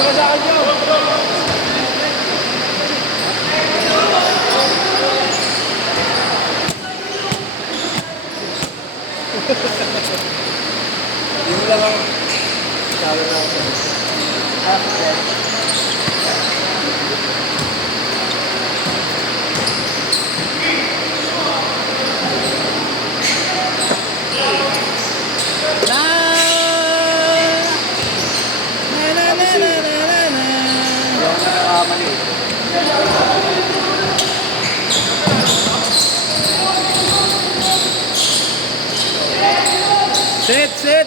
Tara sa akin yun. Yung lang ang sabi na ako. Sit, sit.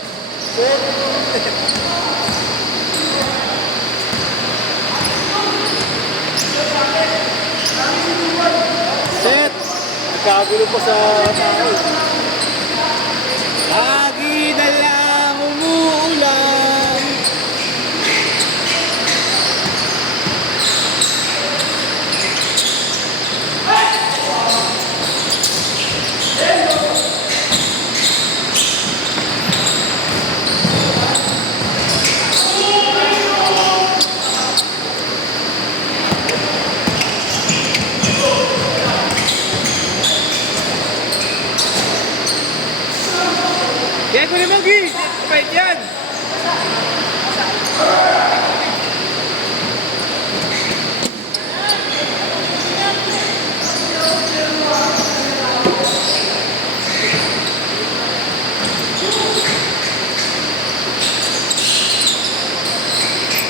Sit. Nagkagulo pa sa tao. Lagi na lang umuulan. Kaya ko naman, Gi. Fight yan.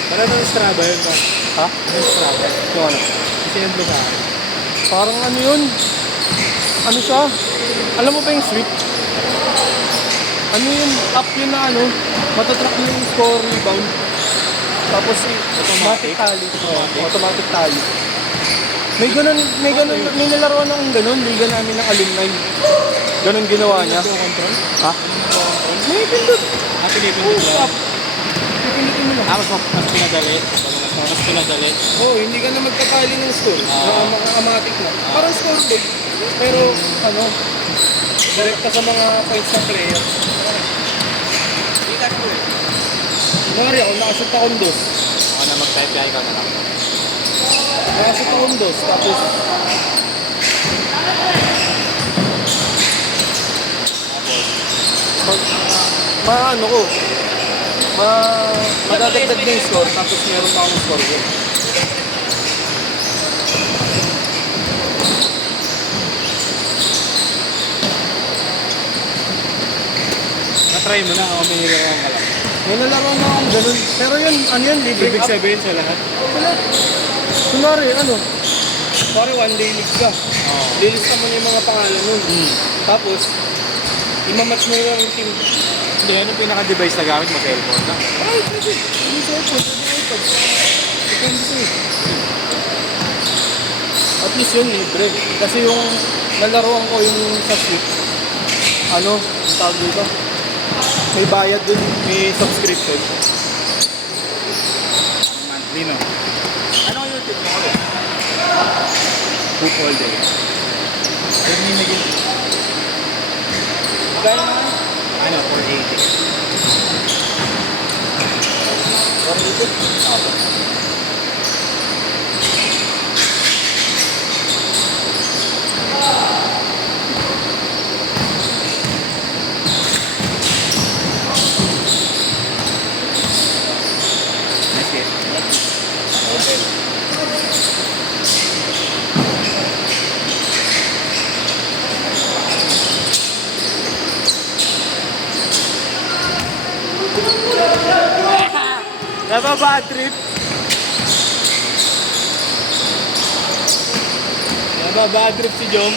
Wala nang Strava yun ba? Ha? Yung Strava. Yung ano? Sinendro sa akin. Parang ano yun? Ano siya? Alam mo ba yung sweep? Ano yun? Up yun na ano? Matatrack mo yung score rebound. Tapos automatic tally. Oh, automatic tally. May ganun, may nalaroan ng ganun. Liga namin ng alumni. Ganun ginawa niya. Yung control? Ha? May pindot. Pinipindot lang. Pipindutin mo lang. Mas pinadali. Mas pinadali. Oo, hindi ka na magkatali ng score. Automatic na. Parang score book. Pero ano, direct ka sa mga points ng player. Kita ko eh. Mari ako, nakashoot akong dos. Ako na mag-type kaya ikaw na lang. Nakashoot akong dos. Tapos, ano ko, madadagdag na yung score. Tapos meron pa akong score ko. Na-try mo na ako miniliwan ka lang. May nalaro na akong ganun. Pero yun, ano yun, libre Ibig up. sabihin sa lahat. Wala. Kunwari, ano, pare one day league ka. Oo. Lilista mo na yung mga pangalan nun. Tapos, imamatch mo na lang yung team. Hindi, anong pinaka-device na gamit mo? Cellphone lang. Ay, pwede. Hindi cellphone, pwede iPad. Depende sa'yo. At least yun, libre. Kasi yung nalaroan ko yung sa Swift, ano, ang tawag dito, may bayad dun, may subscription. Monthly, no? Ano ang YouTube mo ulit? Hoop all day. Ayun yung naging... Kaya naman, Ano, 480. Ako. That's it. Okay. Nababad trip. Nababad trip si Jom.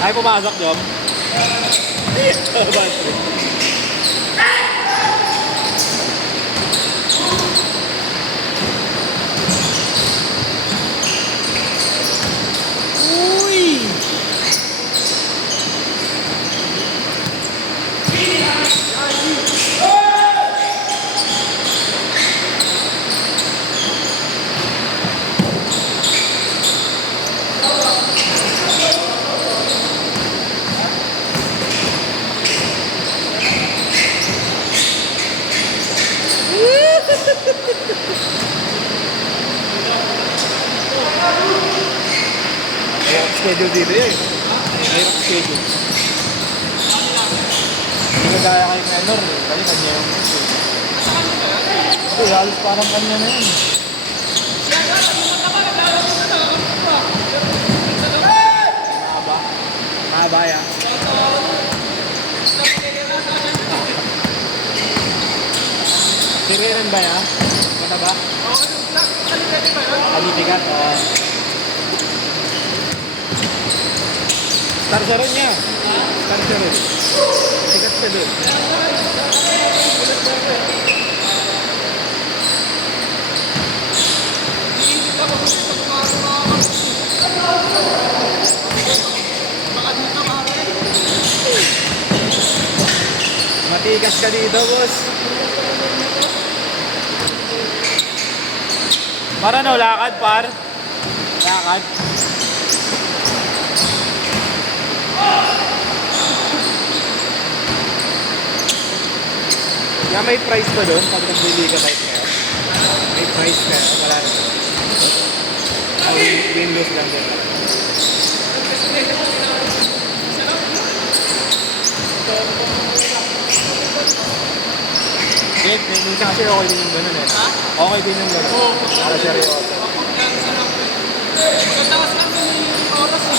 Ay, pumasok, Jom. Nababad trip. Uy! schedule dito yun. Mahirap schedule. Hindi kagaya kay Menor. Kasi kanya yung miss eh. Ito, halos parang kanya na yun. Mahaba. Mahaba yan. Siriran ba yan? Mataba? Alitikat? Star siya rin niya. Star siya rin. Sikat siya doon. Matikas ka dito, boss. Para no, lakad par. Lakad. Yeah, may price pa doon pag nagbili ka type ngayon. May price ka, wala na. Win-lose lang din. Wait, minsan kasi okay din yung ganun eh. Okay din yung ganun. Para seryoso. Tawas lang naman yung oras eh.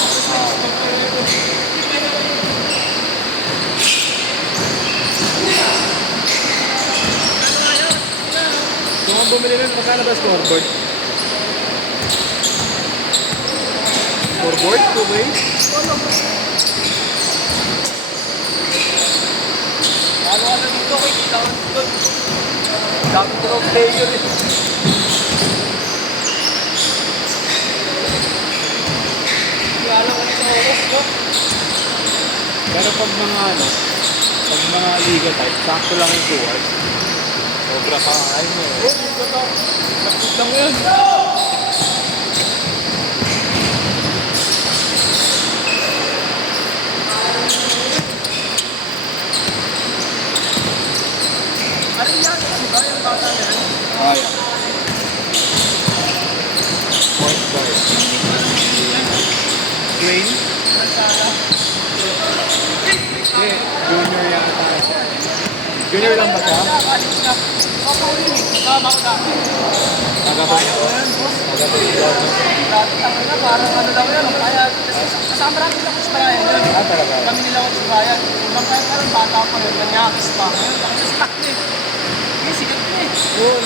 Kung ang bumili nun, magkano ba scoreboard? Scoreboard? 2-way? Lalo ka na dito, kita ko dito. Dami ko ng player eh. Hindi alam ko sa oras ko. Pero pag mga ano, pag mga liga type, sakto lang yung 2 hours. Sobra pa nga ayun eh. Oh, dito to. Nakita mo yun. Ano yan? Diba yung bata na yan? Kaya. Point guard. Plain? Hindi, junior yan tayo siya. Junior lang ba siya? Papauling eh. Kasama ko dati. Tagapanya ko. Tagapanya ko. Dati tama na, parang ano lang yan. Kaya, kasama natin ako sa Brian yun. Ah, talaga? Kami nila ako sa Brian. Unang kaya parang bata pa yun. Kanyakis pa. Ngayon, nakastock na eh. Ngayon, sikat na eh. Oo,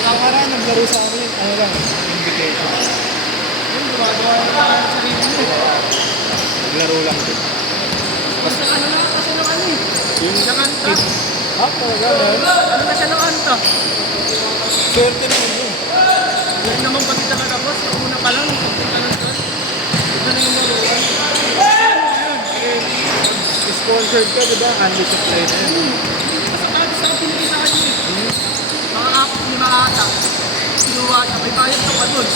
nakakaraan naglaro sa amin. Ano lang, invitation. Yun, gumagawa na tayo sa sarili mo eh. Naglaro lang din. Basta ano na kasi ng ano eh. Yung Nakanta. Ah, talaga yan? Ano na siya nakanta? Swerte naman yun. Yan naman pati talaga boss. Yung una pa lang, pagpunta ng doon. Ito na yung laruan. Sponsored ka, di ba? Andy supply na yan. Basta kahit sa pinili sa kanya eh. Mga 4-5 ata. Sinuwa siya. May bayad ka pa doon.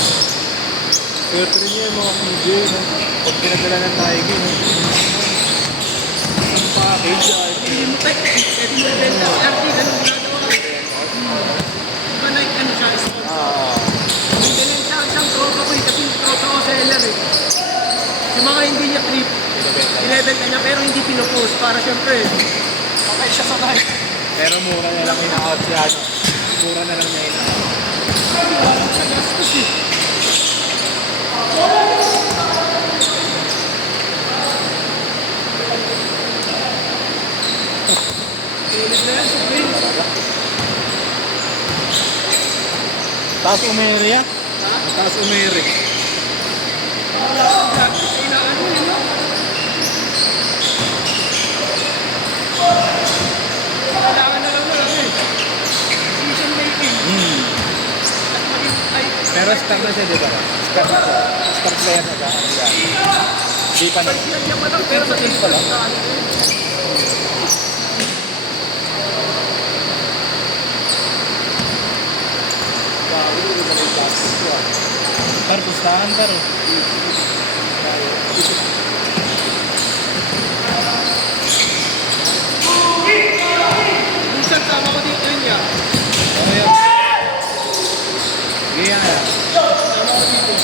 Swerte rin niya yung mga PJ, no? Pag pinadala ng Nike, no? Ang package, Yung tech, pinibenta si RT, ganun ginagawa. Diba na ano siya, sponsor. Maintenance siya, isang tropa ko eh, kasi tropa ko seller eh. Yung mga hindi niya trip, binibenta niya pero hindi pinopost para syempre, okay siya sa life. Pero mura na lang ina-out siya, no? Mura na lang niya ina-out. Wala siya gastos eh. Ulit na yan, Supreme. Taas umere yan? Ha? Taas umere. Wala kang gastos, inaano yun, no? Kailangan na lang eh. Decision making. At maging tight. Pero star na siya, di ba? Star na siya. Star player na siya. Ano yan? Di pa na. Pag sinadya pa lang, pero sa team pa lang. Tar, pustahan, tar. Minsan sama ko dito yun niya. Ano yan? Sige yan. Sama ko dito.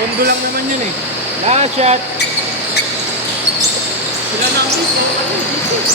Pondo lang naman yun eh. Last shot. Sila na ang